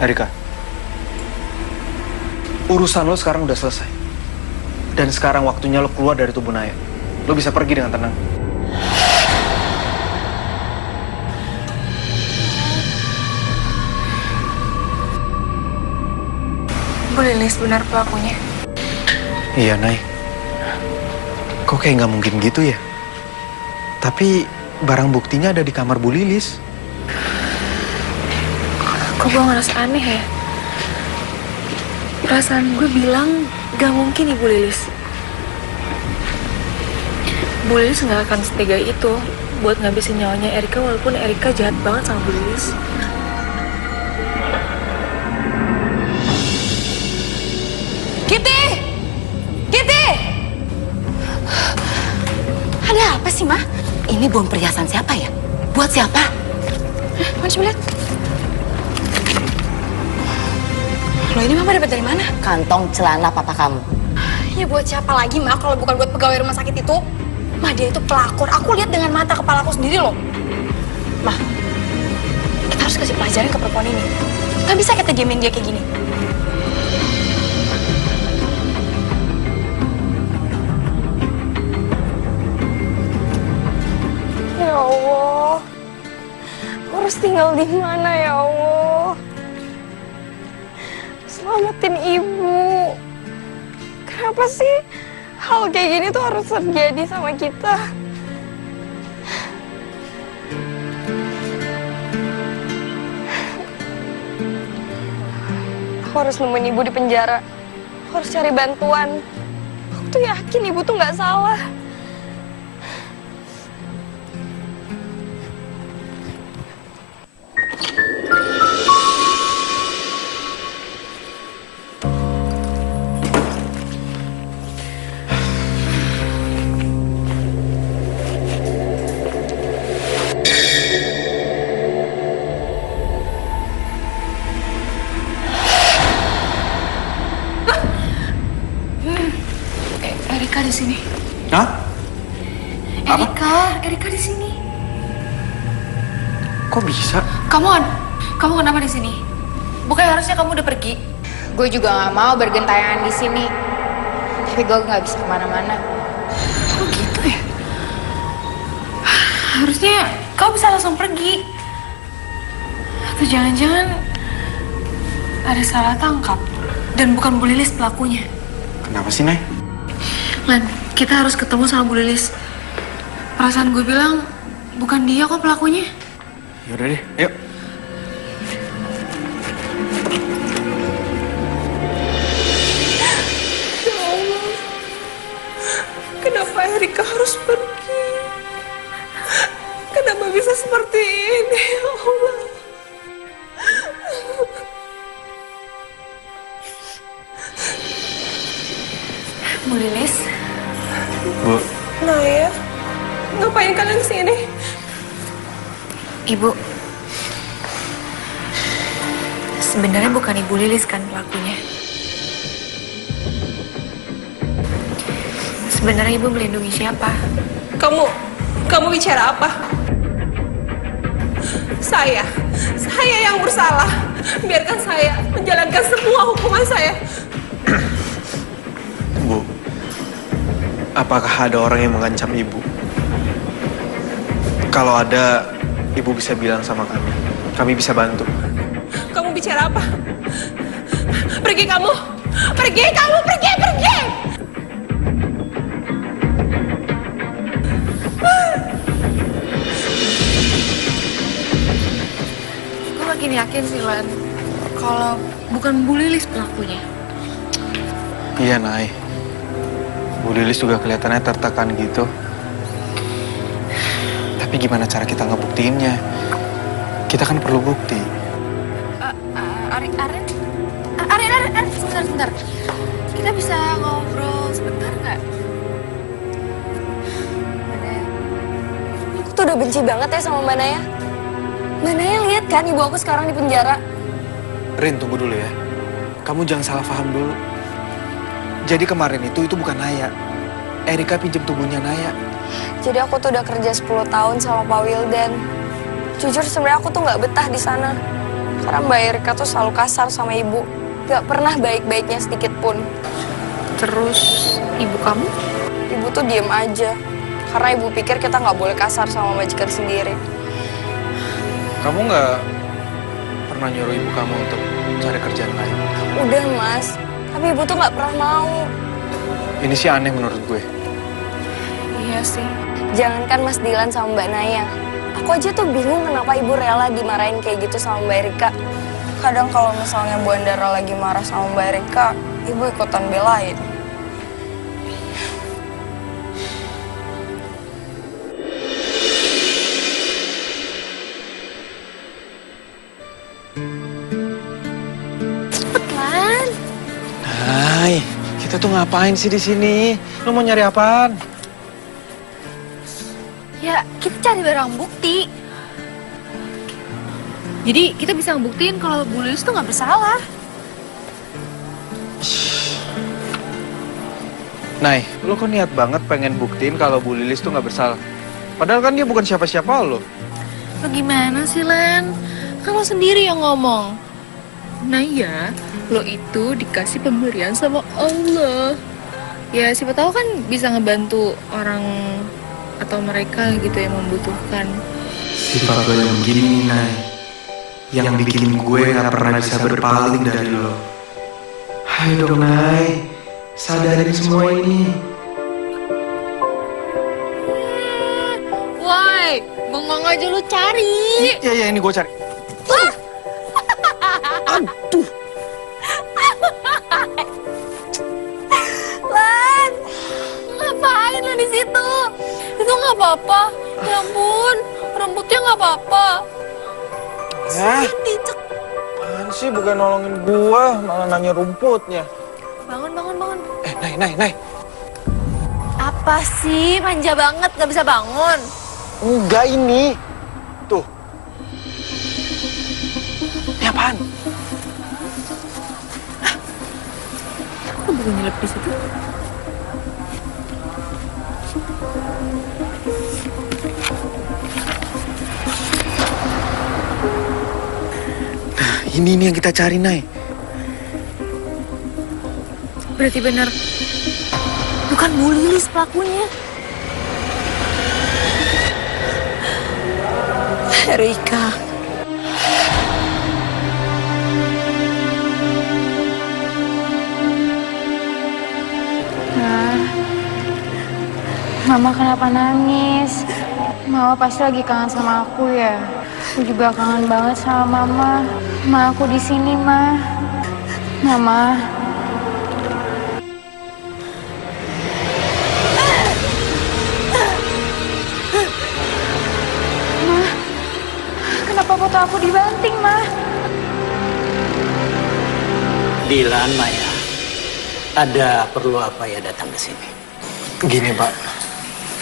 Erika, urusan lo sekarang udah selesai. Dan sekarang waktunya lo keluar dari tubuh Naya. Lo bisa pergi dengan tenang. Bu Lilis benar pelakunya. Iya, Nay. Kok kayak nggak mungkin gitu ya? Tapi barang buktinya ada di kamar Bu Lilis. Kok gue ngerasa aneh ya? Perasaan gue bilang gak mungkin Ibu Lilis. Bu Lilis gak akan setega itu buat ngabisin nyawanya Erika walaupun Erika jahat banget sama Bu Lilis. Kitty! Kitty! Ada apa sih, Ma? Ini bom perhiasan siapa ya? Buat siapa? Mana coba lihat. Loh, ini Mama dapat dari mana? Kantong celana papa kamu. Ya buat siapa lagi, Ma, kalau bukan buat pegawai rumah sakit itu? Ma, dia itu pelakor. Aku lihat dengan mata kepalaku sendiri loh. Ma, kita harus kasih pelajaran ke perempuan ini. Gak bisa kita diemin dia kayak gini. Ya Allah, aku harus tinggal di mana ya Allah? Selamatin ibu. Kenapa sih hal kayak gini tuh harus terjadi sama kita? Aku harus nemuin ibu di penjara. Aku harus cari bantuan. Aku tuh yakin ibu tuh nggak salah. Erika di sini. Hah? Erika di sini. Kok bisa? Kamu kenapa di sini? Bukannya harusnya kamu udah pergi? Gue juga gak mau bergentayangan di sini. Tapi gue gak bisa kemana-mana. Kok gitu ya? Harusnya kau bisa langsung pergi. Atau jangan-jangan ada salah tangkap dan bukan Bu Lilis pelakunya. Kenapa sih, Nay? Man, kita harus ketemu sama Bu Lilis. Perasaan gue bilang bukan dia kok pelakunya. Yaudah deh, yuk. Ya Allah, kenapa Erika harus pergi? Kenapa bisa seperti ini, ya Allah? Bu Lilis, Bu, Naya, ngapain kalian sini? Ibu. Sebenarnya bukan Ibu Lilis kan pelakunya. Sebenarnya Ibu melindungi siapa? Kamu bicara apa? Saya yang bersalah. Biarkan saya menjalankan semua hukuman saya. Bu, apakah ada orang yang mengancam Ibu? Kalau ada, Ibu bisa bilang sama kami. Kami bisa bantu. Kamu bicara apa? Pergi kamu! Pergi kamu! Pergi! Pergi! Gue makin yakin sih, Lan. Kalau bukan Bu Lilis pelakunya. Iya, Nay. Bu Lilis juga kelihatannya tertekan gitu. Tapi gimana cara kita ngebuktiinnya? Kita kan perlu bukti. Aren, sebentar. Kita bisa ngobrol sebentar nggak? Aku tuh udah benci banget ya sama Mbak Naya. Mbak Naya lihat kan ibu aku sekarang di penjara. Rin, tunggu dulu ya. Kamu jangan salah paham dulu. Jadi kemarin itu bukan Naya. Erika pinjam tubuhnya Naya. Jadi aku tuh udah kerja 10 tahun sama Pak Wildan. Jujur sebenarnya aku tuh nggak betah di sana. Karena Mbak Erika tuh selalu kasar sama ibu. Gak pernah baik-baiknya sedikit pun. Terus ibu kamu? Ibu tuh diem aja. Karena ibu pikir kita nggak boleh kasar sama majikan sendiri. Kamu nggak pernah nyuruh ibu kamu untuk cari kerjaan lain? Udah mas, tapi ibu tuh nggak pernah mau. Ini sih aneh menurut gue. Iya sih. Jangankan Mas Dilan sama Mbak Naya. Aku aja tuh bingung kenapa ibu rela dimarahin kayak gitu sama Mbak Erika. Kadang kalau misalnya Bu Andara lagi marah sama Mbak Erika, ibu ikutan belain. Cepetan. Hai, kita tuh ngapain sih di sini? Lu mau nyari apaan? Ya, kita cari barang bukti. Jadi kita bisa ngebuktiin kalau Bu Lilis tuh nggak bersalah. Nay, lu kok niat banget pengen buktiin kalau Bu Lilis tuh nggak bersalah? Padahal kan dia bukan siapa-siapa lo. Lo gimana sih, Len? Kan lo sendiri yang ngomong. Nah ya, lo itu dikasih pemberian sama Allah. Ya siapa tahu kan bisa ngebantu orang atau mereka gitu yang membutuhkan. Sifat lo yang begini, Nay, yang bikin gue gak pernah bisa berpaling dari lo. Hai dong, Nay, sadarin semua ini. Woi, bengong aja lu cari. Iya, ini gue cari. Aduh. Lan, ngapain lo di situ? Itu nggak apa-apa. Ya ampun, rambutnya nggak apa-apa. Dicek. Apaan sih bukan nolongin gua, malah nanya rumputnya. Bangun. Nay. Apa sih? Manja banget, nggak bisa bangun. Enggak ini. Tuh. Ini apaan? Kok bukan nyelip di situ? Ini yang kita cari, Nay. Berarti benar. Bukan Bu Lilis pelakunya. Erika. Mama kenapa nangis? Mama pasti lagi kangen sama aku ya. Aku juga kangen banget sama Mama. Ma, aku di sini, Ma. Mama. Ma, kenapa foto aku dibanting, Ma? Dilan, Maya, ada perlu apa ya datang ke sini? Gini, Pak.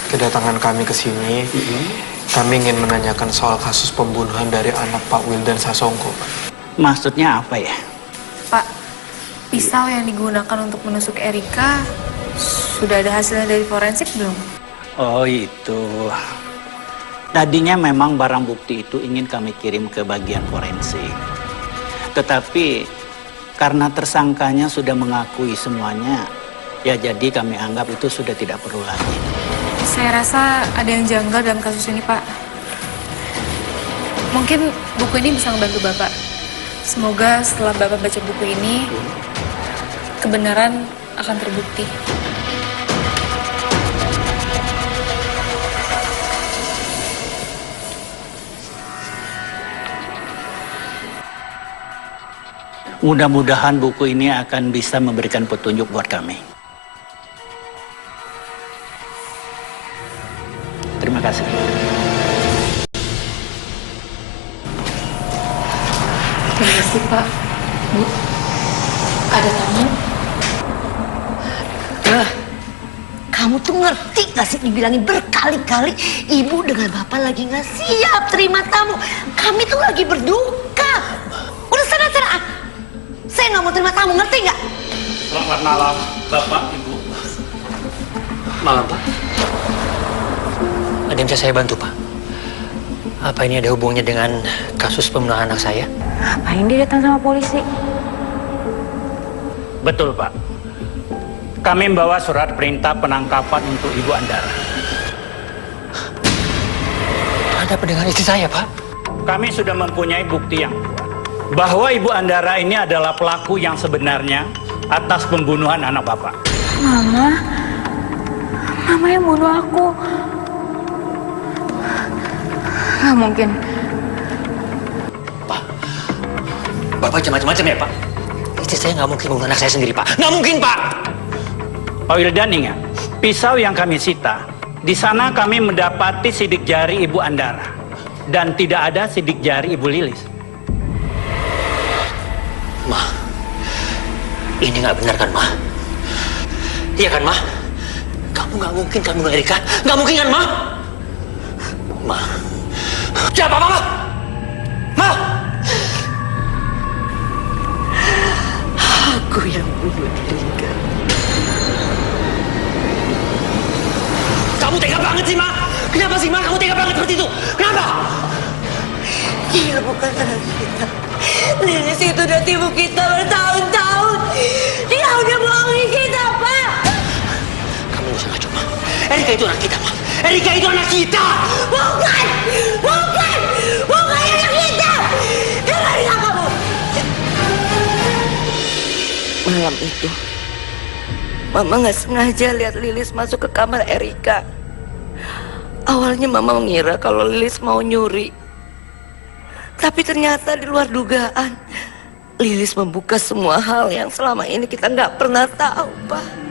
Kedatangan kami ke sini, kami ingin menanyakan soal kasus pembunuhan dari anak Pak Wildan Sasongko. Maksudnya apa ya? Pak, pisau yang digunakan untuk menusuk Erika sudah ada hasilnya dari forensik belum? Oh itu. Tadinya memang barang bukti itu ingin kami kirim ke bagian forensik. Tetapi karena tersangkanya sudah mengakui semuanya, ya jadi kami anggap itu sudah tidak perlu lagi. Saya rasa ada yang janggal dalam kasus ini, Pak. Mungkin buku ini bisa membantu Bapak. Semoga setelah Bapak baca buku ini, kebenaran akan terbukti. Mudah-mudahan buku ini akan bisa memberikan petunjuk buat kami. Terima kasih. Terima kasih, Pak. Bu, ada tamu. Kamu tuh ngerti gak sih dibilangin berkali-kali ibu dengan bapak lagi gak siap terima tamu. Kami tuh lagi berduka. Udah sana. Saya gak mau terima tamu, ngerti gak? Selamat malam, Bapak, Ibu. Malam, Pak. Ada yang bisa saya bantu, Pak? Apa ini ada hubungannya dengan kasus pembunuhan anak saya? Ngapain dia datang sama polisi? Betul, Pak. Kami membawa surat perintah penangkapan untuk Ibu Andara. Ada apa dengan istri saya, Pak? Kami sudah mempunyai bukti yang kuat bahwa Ibu Andara ini adalah pelaku yang sebenarnya atas pembunuhan anak Bapak. Mama yang bunuh aku. Nggak mungkin. Pak, Bapak macam-macam ya, Pak? Istri saya nggak mungkin membunuh anak saya sendiri, Pak. Nggak mungkin, Pak! Pak Wildan ingat, pisau yang kami sita, di sana kami mendapati sidik jari Ibu Andara. Dan tidak ada sidik jari Ibu Lilis. Ma, ini nggak benar kan, Ma? Iya kan, Ma? Kamu nggak mungkin kan bunuh Erika? Nggak mungkin kan, Ma? Ma, siapa, Ma? Ma! Aku yang bunuh Erika. Kamu tega banget sih, Ma? Kenapa sih, Ma? Kamu tega banget seperti itu? Kenapa? Dia bukan anak kita. Lilis itu udah tipu kita bertahun-tahun. Dia udah bohongin kita, Pak. Kamu nggak usah ngaco, Ma. Erika itu anak kita, Ma. Erika itu anak kita! Bukan anak kita. Dengarlah kamu. Malam itu, Mama nggak sengaja lihat Lilis masuk ke kamar Erika. Awalnya Mama mengira kalau Lilis mau nyuri. Tapi ternyata di luar dugaan, Lilis membuka semua hal yang selama ini kita nggak pernah tahu, Pak.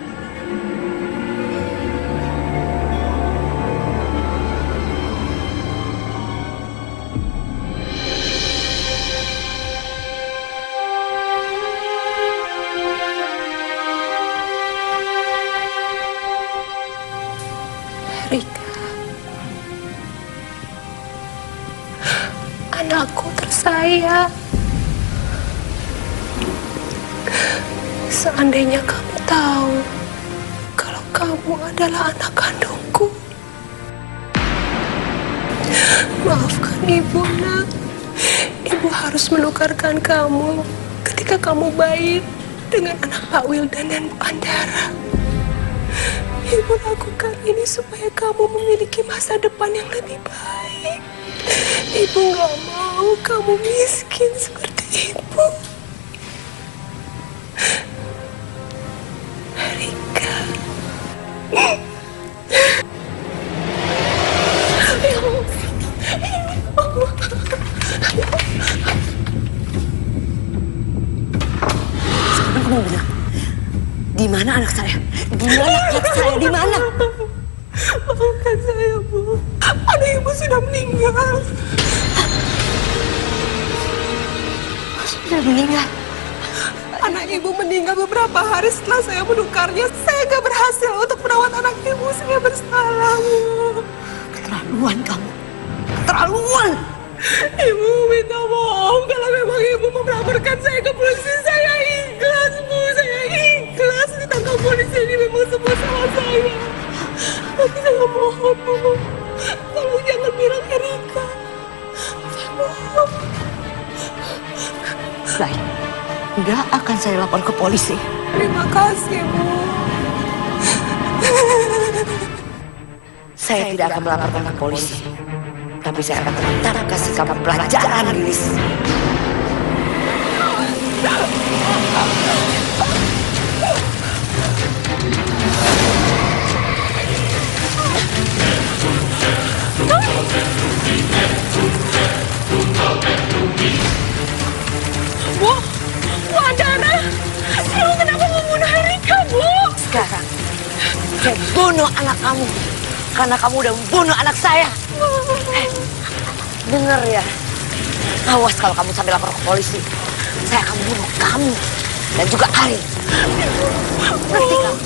Rika, anakku tersayang. Seandainya kamu tahu kalau kamu adalah anak kandungku, maafkan ibu, nak. Ibu harus menukarkan kamu ketika kamu baik dengan anak Pak Wildan dan Bu Andara. Ibu lakukan ini supaya kamu memiliki masa depan yang lebih baik. Ibu gak mau kamu miskin seperti ibu. Rika. Sekarang kamu bilang, di mana anak saya? Di mana anak saya? Di mana? Maafkan saya, Bu. Anak ibu sudah meninggal. Sudah meninggal. Anak ibu meninggal beberapa hari setelah saya menukarnya. Saya gak berhasil untuk merawat anak ibu. Saya bersalah, Bu. Keterlaluan kamu. Keterlaluan. Ibu minta maaf kalau memang ibu mau melaporkan saya ke polisi. Saya ikhlas, Bu. Saya ikhlas. Ditangkap polisi ini memang semua salah saya. Tapi saya mohon, Bu. Tolong jangan bilang Erika. Saya mohon. Baik. Nggak akan saya lapor ke polisi. Terima kasih, Bu. Saya tidak akan melaporkan ke polisi. Tapi saya akan tetap kasih kamu pelajaran, Lilis. Bu Andara, Ibu kenapa membunuh Erika, Bu? Sekarang, saya bunuh anak kamu. Karena kamu udah membunuh anak saya. Dengar ya. Awas kalau kamu sampai lapor ke polisi. Saya akan bunuh kamu. Dan juga Ari. Ngerti kamu?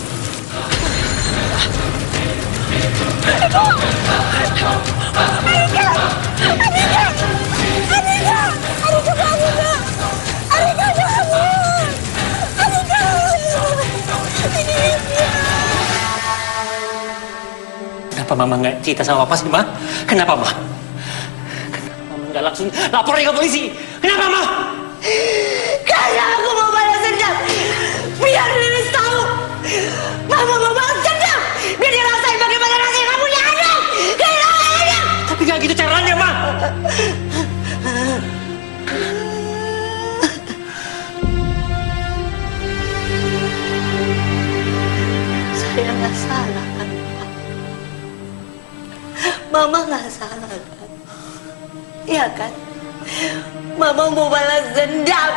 Kenapa Mama nggak cerita sama Papa sih, Ma? Kenapa, Ma? nggak langsung laporin ke polisi? Kenapa, Ma? Karena aku mau balas dendam. Biar Lilis tahu. Mama mau balas dendam. Biar dia rasain bagaimana rasanya kamu punya anak. Kehilangan anak. Tapi nggak gitu caranya, Ma. Saya nggak salah kan, Pak? Mama nggak salah kan? Iya kan? Mama mau balas dendam.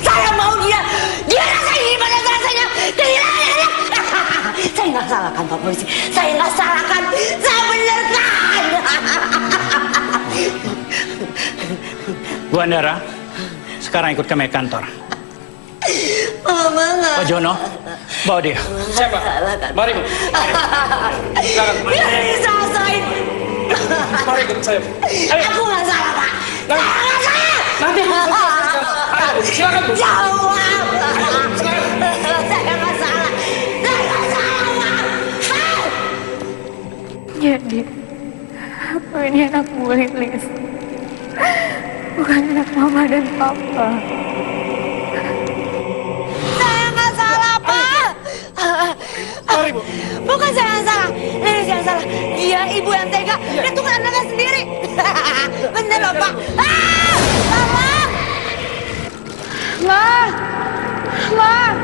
Saya mau dia rasain gimana rasanya kehilangan anak. Saya nggak salah kan, Pak Polisi? Saya nggak salah kan? Saya bener kan? Bu Andara, sekarang ikut kami ke kantor. Mama nggak. Pak Jono, bawa dia. Siapa? Salah kan? Mari, Bu. Silakan. Biar diselesain. Mari ikut saya. Ayo. Aku nggak salah, Pak. Saya nggak salah. Nanti Bu selesaikan. Ayo, Bu. Silakan, Bu. Jawab. Saya nggak salah. Saya nggak salah, Pak. Jadi, aku ini anak gue, Lilis. Bukan anak mama dan papa. Saya nggak salah, Pak. Mari, Bu. Bukan saya yang salah. Lilis yang salah. Dia ibu yang tega. Dia tuh anaknya sendiri. Bener loh, Pak. Mama. Ma,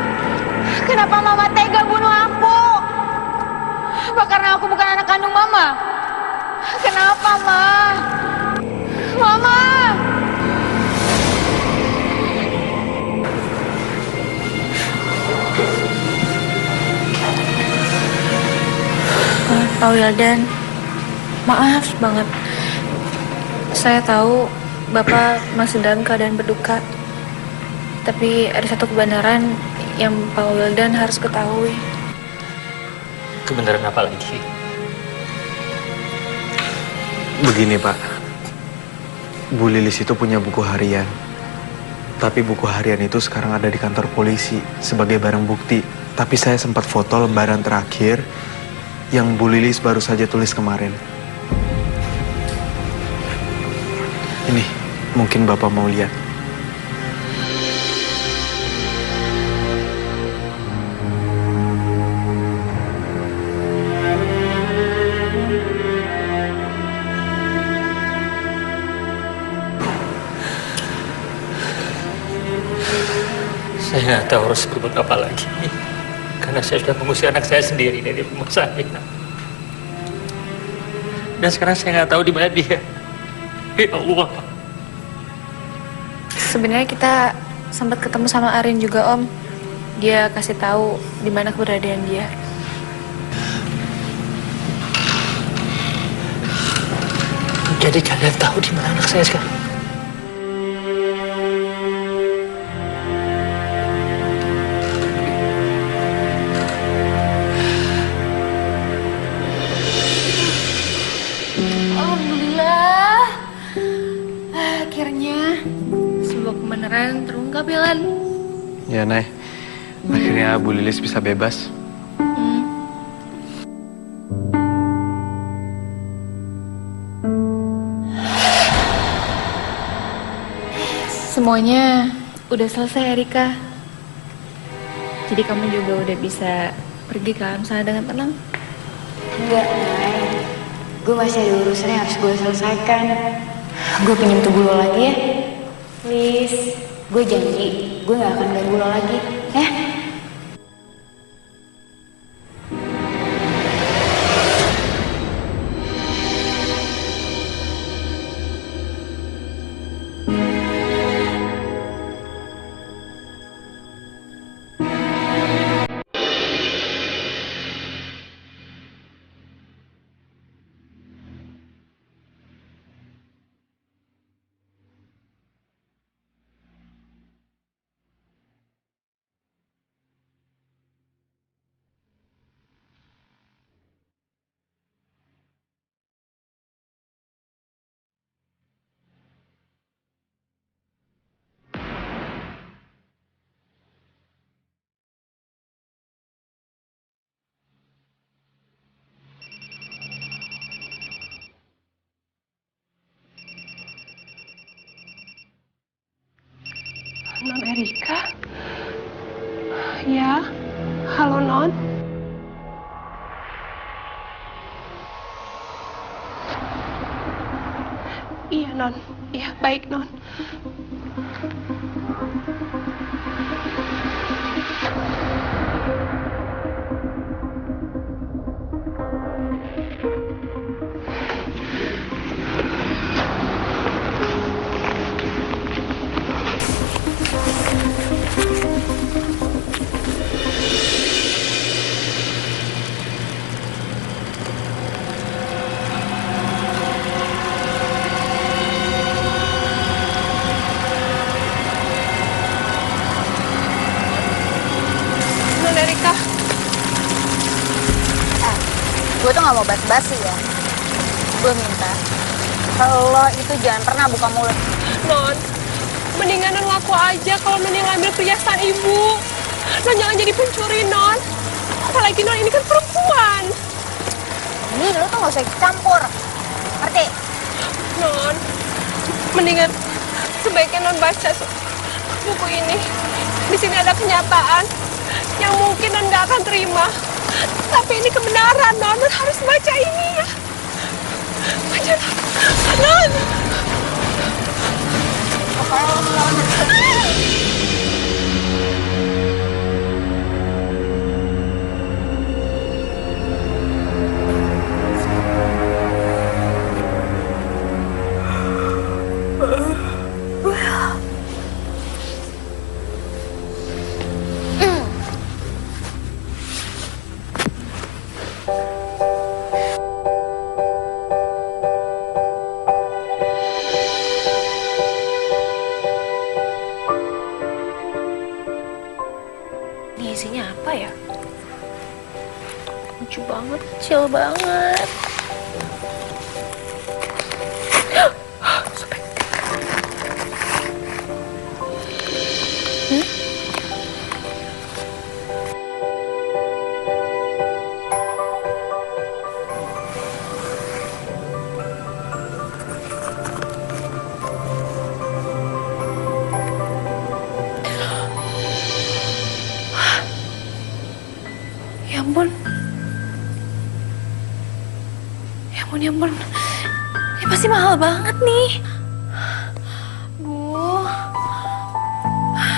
kenapa mama tega bunuh aku? Apa karena aku bukan anak kandung mama? Kenapa, Ma? Mama! Pak Wildan, maaf banget. Saya tahu Bapak masih dalam keadaan berduka. Tapi ada satu kebenaran yang Pak Wildan harus ketahui. Kebenaran apa lagi? Begini, Pak. Bu Lilis itu punya buku harian. Tapi buku harian itu sekarang ada di kantor polisi sebagai barang bukti. Tapi saya sempat foto lembaran terakhir yang Bu Lilis baru saja tulis kemarin. Ini, mungkin Bapak mau lihat. Saya nggak tahu harus berbuat apa lagi. Karena saya sudah mengusir anak saya sendiri dari rumah saya. Dan sekarang saya nggak tahu di mana dia. Ya Allah. Sebenarnya kita sempat ketemu sama Arin juga, Om. Dia kasih tahu di mana keberadaan dia. Jadi kalian tahu di mana anak saya sekarang? Alhamdulillah. Akhirnya sebuah kebenaran terungkap ya, Lan. Ya, Nay. Akhirnya Bu Lilis bisa bebas. Semuanya udah selesai, Erika. Jadi kamu juga udah bisa pergi ke alam sana dengan tenang. Enggak, Nay. Gue masih ada urusan yang harus gue selesaikan. Gue pinjam tubuh lo lagi ya. Please. Gue janji, gue gak akan ganggu lo lagi. Ya? Non Erika? Ya, halo Non. Iya Non, iya baik Non. Non Erika. Gue tuh gak mau basa-basi ya. Gue minta lo itu jangan pernah buka mulut. Non, mendingan Non ngaku aja kalau Non yang ngambil perhiasan ibu. Non jangan jadi pencuri, Non. Apalagi Non ini kan perempuan. Ini lo tuh gak usah ikut campur. Ngerti? Non, mendingan sebaiknya Non baca buku ini. Di sini ada kenyataan yang mungkin Non gak akan terima. Tapi ini kebenaran, Non. Non harus baca ini ya. Baca, Non. Ini isinya apa ya? Lucu banget, kecil banget. Sobek. Ya ampun. Ya ampun, ya ampun. Ini pasti mahal banget nih. Duh.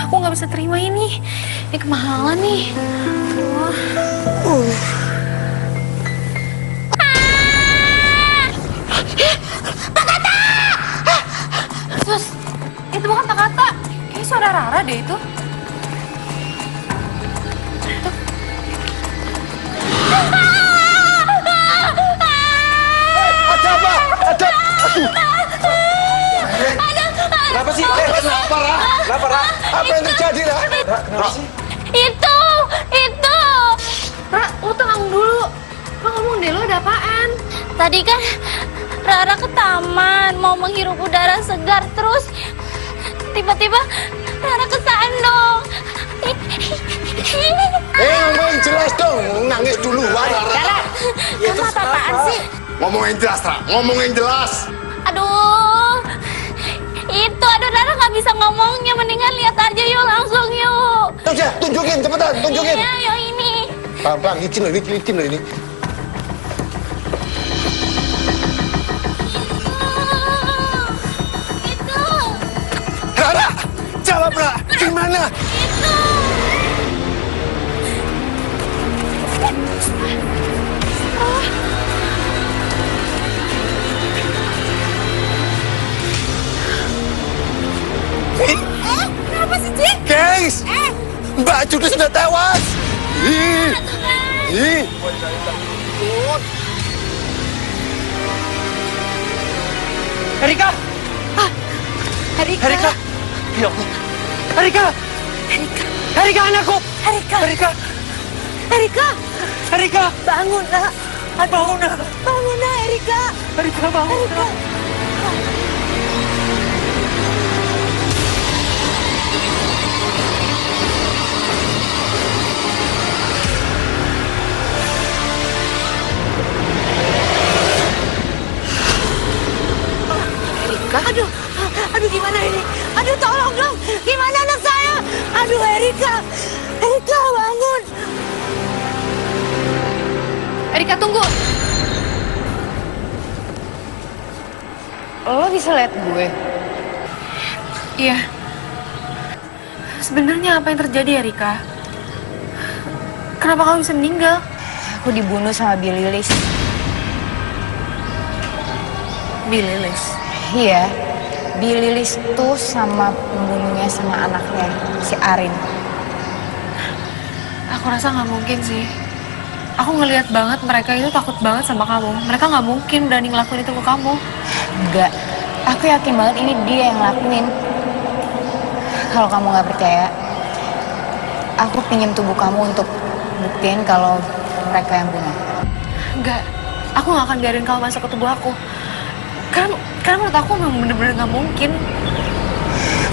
Aku nggak bisa terima ini. Ini kemahalan nih. Duh. Pak Kata! Sus, itu bukan Pak Kata. Kayaknya suara Rara deh itu. Ada apa? Ada. Kenapa sih? Kenapa, Ra? Kenapa, Ra? Apa yang terjadi, Ra? Kenapa sih? Itu. Ra, lu tenang dulu. Lo ngomong deh, lo ada apaan? Tadi kan Rara ke taman mau menghirup udara segar, terus tiba-tiba Rara kesandung. Ngomong jelas dong. Nangis duluan. Rara, kamu apa-apaan sih? Ngomongin jelas, Ra. Ngomongin jelas. Aduh, Rara nggak bisa ngomongnya, mendingan lihat aja yuk, langsung yuk. Udah, tunjukin, cepetan, tunjukin. Iya, yuk ini. Pelan-pelan, licin loh ini. Itu. Rara, jawab, Ra. Gimana? Kenapa sih, Cik? Gengs, Mbak Judy sudah tewas. Ih. Erika! Erika. Erika! Ya Allah. Erika! Erika anakku! Erika. Erika! Erika. Erika! Bangun, nak. Bangun, nak. Bangun, nak, Erika. Erika, bangun, Erika. nak. Aduh gimana ini? Aduh tolong dong. Gimana anak saya? Erika! Erika, bangun! Erika, tunggu. Lo bisa lihat gue? Iya. Sebenarnya apa yang terjadi, Erika? Kenapa kamu bisa meninggal? Aku dibunuh sama Billy Lilis. Billy Lilis. Iya, Billy Lilis tuh sama pembunuhnya sama anaknya, si Arin. Aku rasa nggak mungkin sih. Aku ngelihat banget mereka itu takut banget sama kamu. Mereka nggak mungkin berani ngelakuin itu ke kamu. Enggak, aku yakin banget ini dia yang ngelakuin. Kalau kamu nggak percaya, aku pinjam tubuh kamu untuk buktiin kalau mereka yang bunuh. Enggak, aku nggak akan biarin kamu masuk ke tubuh aku. Karena menurut aku memang bener-bener nggak mungkin.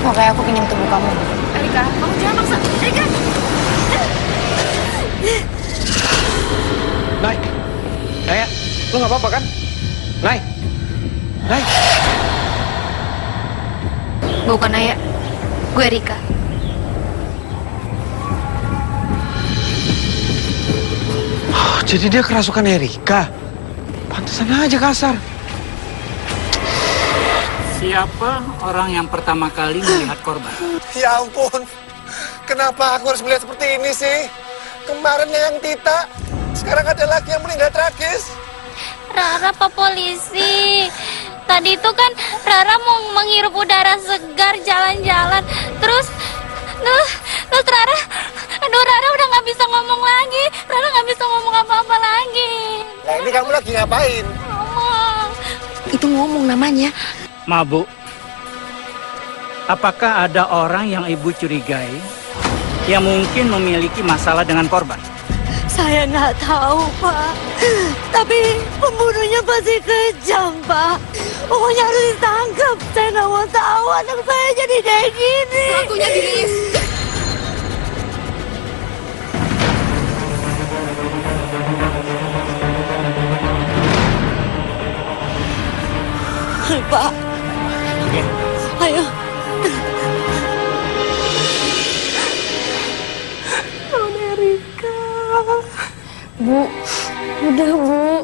Makanya aku pinjam tubuh kamu. Erika, kamu jangan maksa. Erika! Nay, Naya, lu nggak apa-apa kan? Nay, Nay. Bukan Naya, gue Erika. Oh, jadi dia kerasukan Erika. Pantesan aja kasar. Siapa orang yang pertama kali melihat korban? Ya ampun, kenapa aku harus melihat seperti ini sih? Kemarin yang Tita, sekarang ada lagi yang meninggal tragis. Rara, Pak Polisi. Tadi itu kan Rara mau menghirup udara segar jalan-jalan. Terus Rara, aduh Rara udah nggak bisa ngomong lagi. Rara nggak bisa ngomong apa-apa lagi. Nah ini kamu lagi ngapain? Ngomong. Itu ngomong namanya. Mabu, apakah ada orang yang ibu curigai yang mungkin memiliki masalah dengan korban? Saya nggak tahu, Pak. Tapi pembunuhnya pasti kejam, Pak. Pokoknya harus ditangkap. Saya nggak mau tahu anak saya jadi kayak gini. Waktunya dirilis. Pak, ayo. Bu, udah Bu.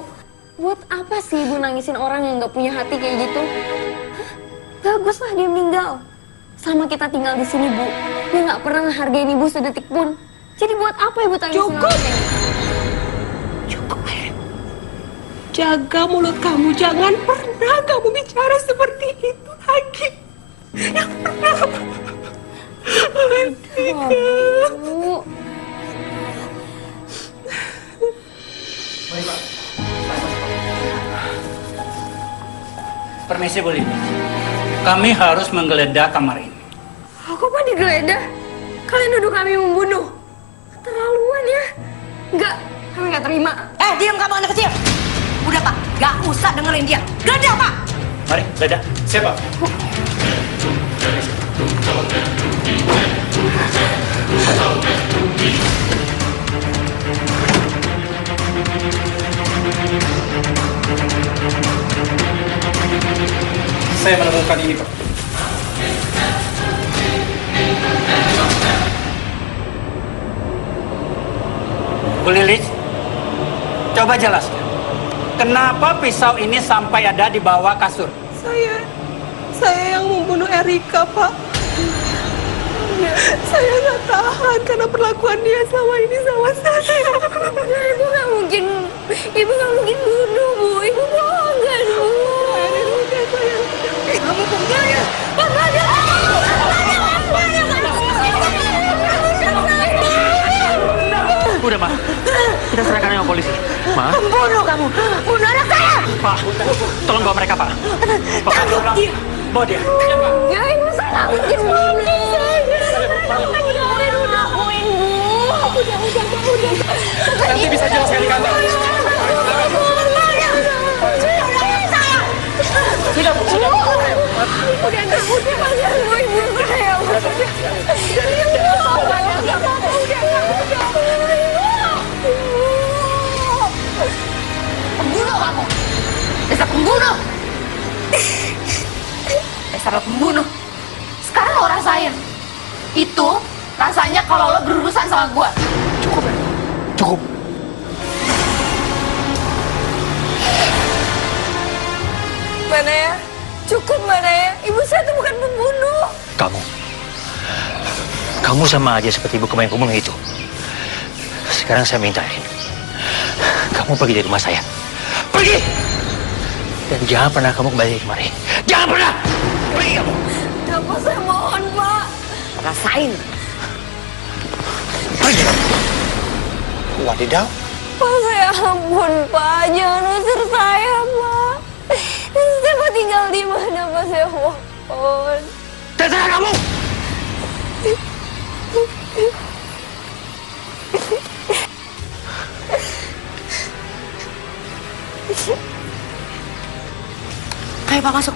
Buat apa sih Ibu nangisin orang yang nggak punya hati kayak gitu? Hah? Baguslah dia meninggal. Sama kita tinggal di sini, Bu. Dia nggak pernah ngehargain Ibu sedetik pun. Jadi buat apa Ibu tangisin Cukup. orang kayak gitu? Cukup, Erin. Jaga mulut kamu. Jangan pernah kamu bicara seperti itu lagi. Yang pernah. Bu. Permisi, Bu Lili. Kami harus menggeledah kamar ini. Kok Pak digeledah? Kalian nuduh kami membunuh. Terlaluan ya. Enggak, kami nggak terima. Diam kamu anak kecil. Udah, Pak. Gak usah dengerin dia. Geledah, Pak. Mari, geledah. Siapa? Saya menemukan ini, Pak. Bu Lilis, coba jelaskan. Kenapa pisau ini sampai ada di bawah kasur? Saya yang membunuh Erika, Pak. Saya nggak tahan karena perlakuan dia selama ini sama saya. Ibu nggak mungkin bunuh, Bu. Ibu bohong kan, Bu? Kamu pembunuh ya? Udah, Ma. Kita serahkan sama polisi. Ma. Pembunuh kamu. Bunuh anak saya. Pak, tolong bawa mereka, Pak. Pak, bawa dia. Ya, Ibu saya nggak mungkin bunuh. Udah akuin, Bu. Udah. Nanti bisa jelaskan di kantor. Sudah, Bu. Udah pasang Bu, Ibu saya, Bu. Pembunuh kamu. Dasar pembunuh. Dasar pembunuh. Sekarang lo rasain. Itu rasanya kalau lo berurusan sama gue. Cukup ya? Cukup. Mana ya? Cukup mana ya? Ibu saya tuh bukan pembunuh. Kamu sama aja seperti ibu kamu yang pembunuh itu. Sekarang saya mintain, kamu pergi dari rumah saya. Pergi! Dan jangan pernah kamu kembali kemari. Jangan pernah! Pergi kamu! Bapak, saya mohon, Pak. Rasain. Pergi. Wadidaw. Pak, saya ampun, Pak. Jangan usir saya, Pak. Saya mau tinggal di mana, Pak? Saya mohon. Terserah kamu! Ayo Pak masuk.